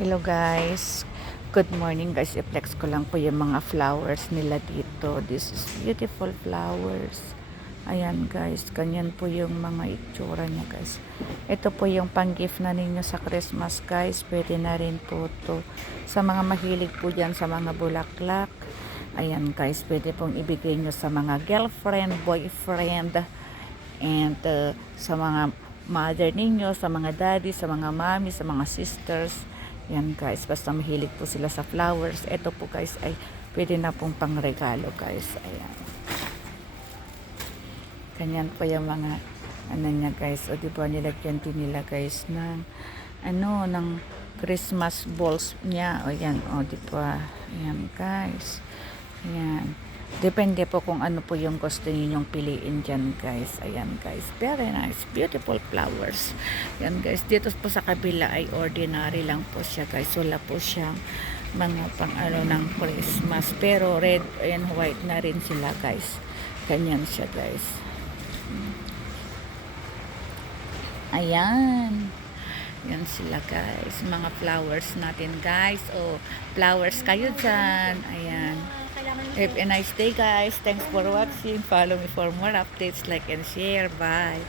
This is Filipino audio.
Hello guys, good morning guys. I-flex ko lang po yung mga flowers nila dito. This is beautiful flowers. Ayan guys, ganyan po yung mga itsura niya guys. Ito po yung pang gift na ninyo sa Christmas guys. Pwede na rin po to sa mga mahilig po dyan sa mga bulaklak. Ayan guys, pwede pong ibigay nyo sa mga girlfriend, boyfriend, and sa mga mother ninyo, sa mga daddy, sa mga mommy, sa mga sisters. Yan guys, basta mahilig po sila sa flowers. Ito po guys ay pwede na pong pangregalo guys. Ayan. Ganyan po yung mga ano niya guys. O diba nilagyan din nila guys ng ano, ng Christmas balls niya. O yan, o diba. Ayan guys. Ayan. Depende po kung ano po yung gusto ninyong piliin dyan guys. Ayan guys. Very nice. Beautiful flowers. Ayan guys. Dito po sa kabila ay ordinary lang po siya guys. Wala po siyang mga pang ano ng Christmas. Pero red and white na rin sila guys. Ganyan siya guys. Ayan. Yan sila guys. Mga flowers natin guys. O flowers kayo dyan. Ayan. Have a nice day guys. Thanks for watching. Follow me for more updates. Like and share. Bye.